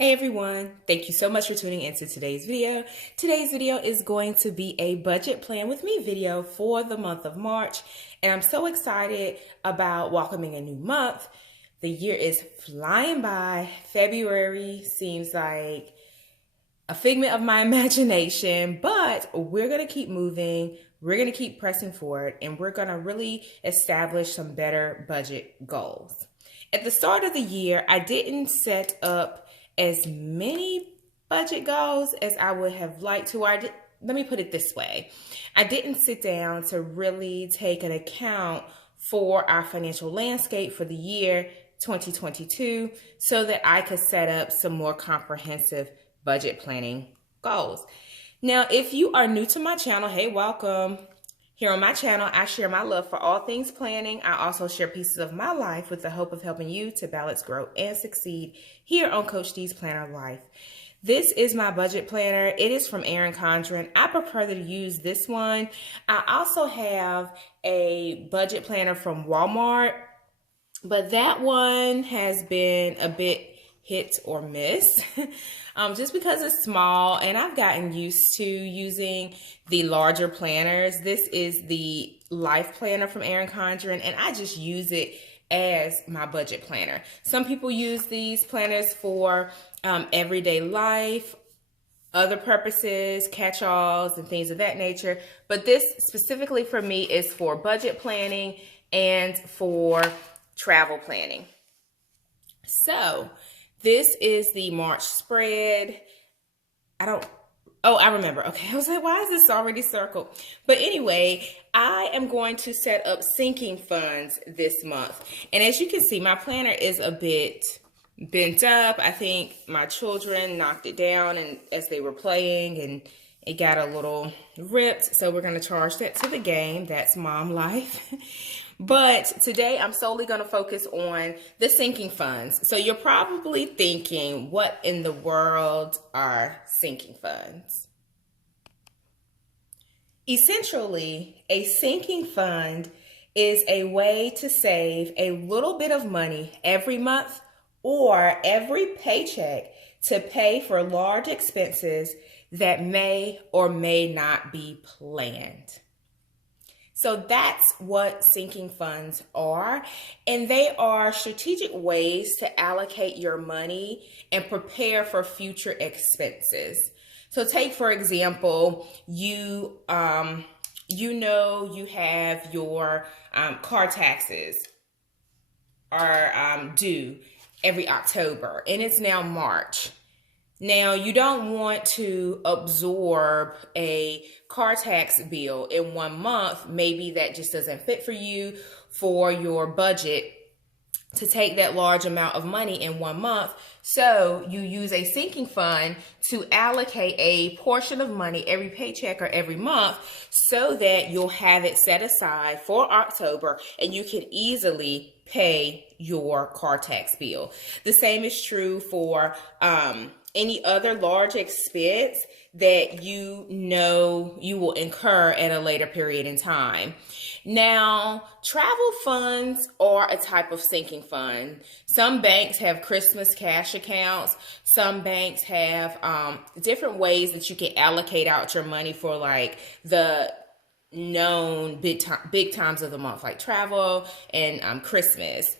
Hey everyone, thank you so much for tuning into today's video. Today's video is going to be a budget plan with me video for the month of March. And I'm so excited about welcoming a new month. The year is flying by. February seems like a figment of my imagination, but we're going to keep moving. We're going to keep pressing forward, and we're going to really establish some better budget goals. At the start of the year, I didn't set up as many budget goals as I would have liked to. Let me put it this way. I didn't sit down to really take an account for our financial landscape for the year 2022 so that I could set up some more comprehensive budget planning goals. Now, if you are new to my channel, hey, welcome. Here on my channel, I share my love for all things planning. I also share pieces of my life with the hope of helping you to balance, grow, and succeed here on Coach D's Planner Life. This is my budget planner. It is from Erin Condren. I prefer to use this one. I also have a budget planner from Walmart, but that one has been a bit hit or miss just because it's small, and I've gotten used to using the larger planners. This is the Life Planner from Erin Condren, and I just use it as my budget planner. Some people use these planners for everyday life, other purposes, catch-alls, and things of that nature, but this specifically for me is for budget planning and for travel planning. So this is the March spread. I remember. Okay, I was like, why is this already circled? But anyway, I am going to set up sinking funds this month. And as you can see, my planner is a bit bent up. I think my children knocked it down and as they were playing, and it got a little ripped. So we're going to charge that to the game. That's mom life. But today I'm solely going to focus on the sinking funds. So you're probably thinking, what in the world are sinking funds? Essentially, a sinking fund is a way to save a little bit of money every month or every paycheck to pay for large expenses that may or may not be planned. So that's what sinking funds are, and they are strategic ways to allocate your money and prepare for future expenses. So take, for example, you have your car taxes are due every October, and it's now March. Now, you don't want to absorb a car tax bill in 1 month. Maybe that just doesn't fit for you for your budget to take that large amount of money in 1 month. So you use a sinking fund to allocate a portion of money every paycheck or every month so that you'll have it set aside for October and you can easily pay your car tax bill. The same is true for any other large expense that you know you will incur at a later period in time. Now, travel funds are a type of sinking fund. Some banks have Christmas cash accounts. Some banks have different ways that you can allocate out your money for like the known big times of the month, like travel and Christmas.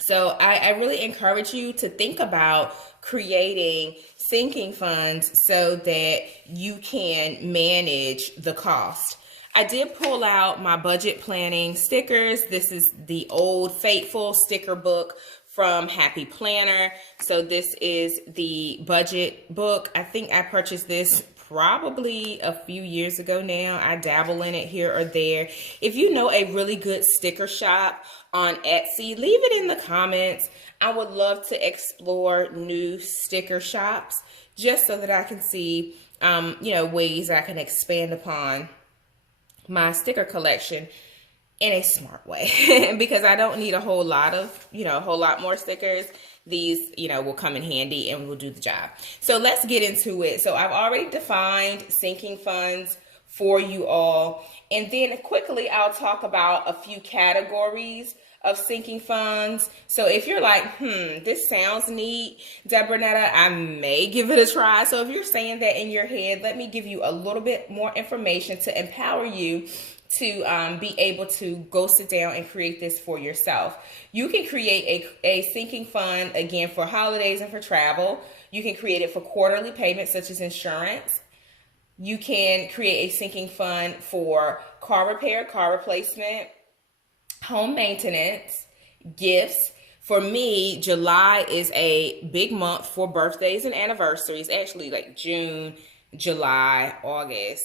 So I really encourage you to think about creating sinking funds so that you can manage the cost. I did pull out my budget planning stickers. This is the Old Faithful sticker book from Happy Planner. So this is the budget book. I think I purchased this probably a few years ago now. I dabble in it here or there. If you know a really good sticker shop on Etsy, leave it in the comments. I would love to explore new sticker shops just so that I can see, ways I can expand upon my sticker collection in a smart way because I don't need a whole lot more stickers. These, will come in handy and will do the job. So let's get into it. So I've already defined sinking funds for you all. And then quickly, I'll talk about a few categories of sinking funds. So if you're like, this sounds neat, Debronetta, I may give it a try. So if you're saying that in your head, let me give you a little bit more information to empower you to be able to go sit down and create this for yourself. You can create a sinking fund, again, for holidays and for travel. You can create it for quarterly payments, such as insurance. You can create a sinking fund for car repair, car replacement, home maintenance, gifts. For me, July is a big month for birthdays and anniversaries. Actually, like June, July, August,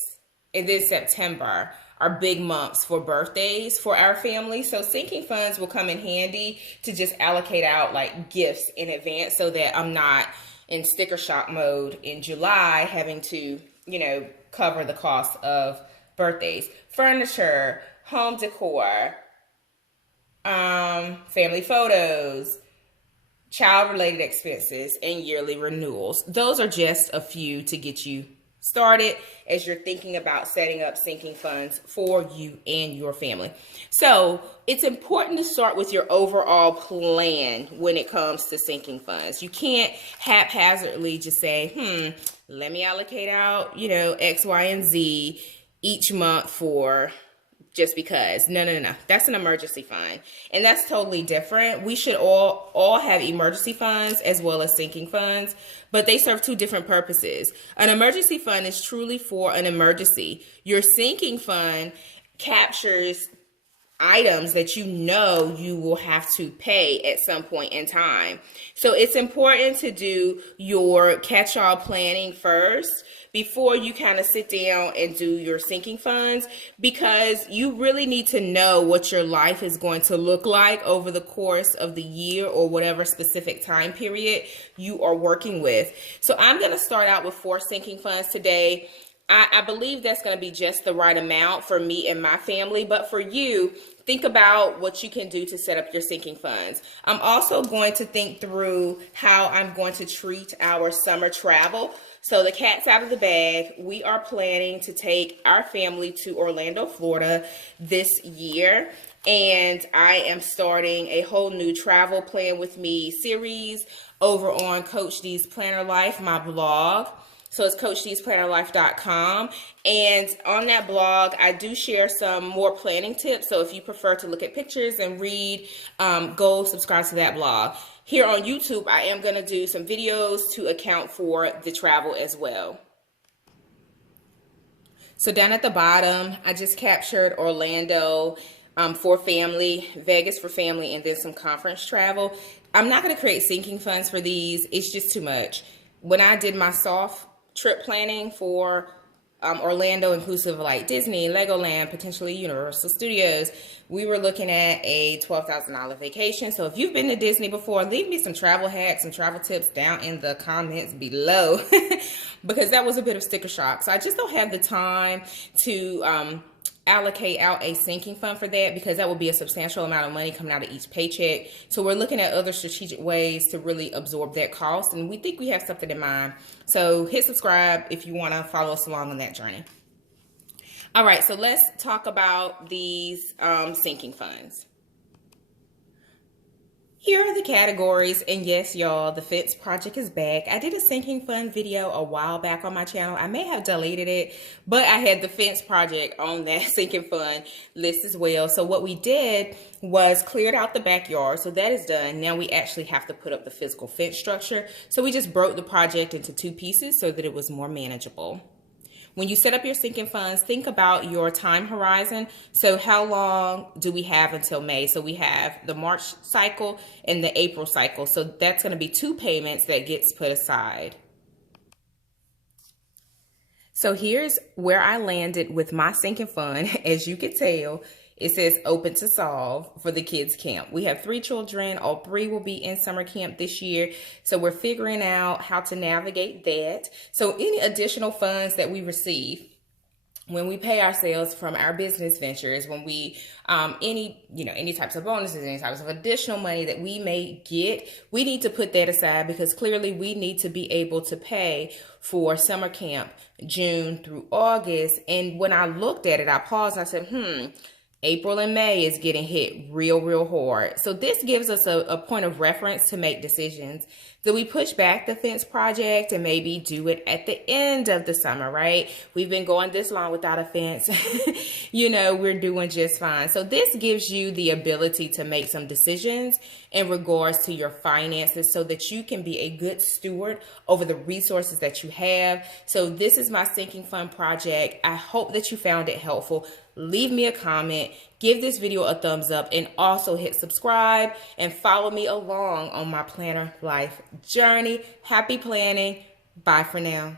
and then September are big months for birthdays for our family. So sinking funds will come in handy to just allocate out like gifts in advance so that I'm not in sticker shock mode in July having to, cover the cost of birthdays. Furniture, home decor, family photos, child-related expenses, and yearly renewals. Those are just a few to get you started as you're thinking about setting up sinking funds for you and your family. So it's important to start with your overall plan when it comes to sinking funds. You can't haphazardly just say, let me allocate out, X, Y, and Z each month for just because. No. That's an emergency fund. And that's totally different. We should all have emergency funds as well as sinking funds, but they serve two different purposes. An emergency fund is truly for an emergency. Your sinking fund captures items that you will have to pay at some point in time. So it's important to do your catch-all planning first before you kind of sit down and do your sinking funds, because you really need to know what your life is going to look like over the course of the year or whatever specific time period you are working with. So I'm going to start out with 4 sinking funds today. I believe that's going to be just the right amount for me and my family. But for you, think about what you can do to set up your sinking funds. I'm also going to think through how I'm going to treat our summer travel. So the cat's out of the bag. We are planning to take our family to Orlando, Florida this year. And I am starting a whole new travel plan with me series over on Coach D's Planner Life, my blog. So it's CoachD'sPlannerLife.com. And on that blog, I do share some more planning tips. So if you prefer to look at pictures and read, go subscribe to that blog. Here on YouTube, I am going to do some videos to account for the travel as well. So down at the bottom, I just captured Orlando for family, Vegas for family, and then some conference travel. I'm not going to create sinking funds for these. It's just too much. When I did my soft trip planning for Orlando, inclusive of like Disney, Legoland, potentially Universal Studios, we were looking at a $12,000 vacation. So if you've been to Disney before, leave me some travel hacks and travel tips down in the comments below because that was a bit of sticker shock. So I just don't have the time to allocate out a sinking fund for that, because that would be a substantial amount of money coming out of each paycheck. So we're looking at other strategic ways to really absorb that cost, and we think we have something in mind. So hit subscribe if you want to follow us along on that journey. All right, so let's talk about these sinking funds. Here are the categories, and yes, y'all, the Fence Project is back. I did a sinking fund video a while back on my channel. I may have deleted it, but I had the Fence Project on that sinking fund list as well. So what we did was cleared out the backyard. So that is done. Now we actually have to put up the physical fence structure. So we just broke the project into 2 pieces so that it was more manageable. When you set up your sinking funds, think about your time horizon. So how long do we have until May? So we have the March cycle and the April cycle. So that's going to be 2 payments that gets put aside. So here's where I landed with my sinking fund. As you can tell, it says open to solve for the kids camp. We have 3 children. All 3 will be in summer camp this year. So we're figuring out how to navigate that. So any additional funds that we receive when we pay ourselves from our business ventures, when we, any types of bonuses, any types of additional money that we may get, we need to put that aside, because clearly we need to be able to pay for summer camp June through August. And when I looked at it, I paused and I said, April and May is getting hit real hard. So this gives us a point of reference to make decisions. Do we push back the fence project and maybe do it at the end of the summer, right? We've been going this long without a fence. You know, we're doing just fine. So this gives you the ability to make some decisions in regards to your finances so that you can be a good steward over the resources that you have. So this is my sinking fund project. I hope that you found it helpful. Leave me a comment, give this video a thumbs up, and also hit subscribe and follow me along on my planner life journey. Happy planning. Bye for now.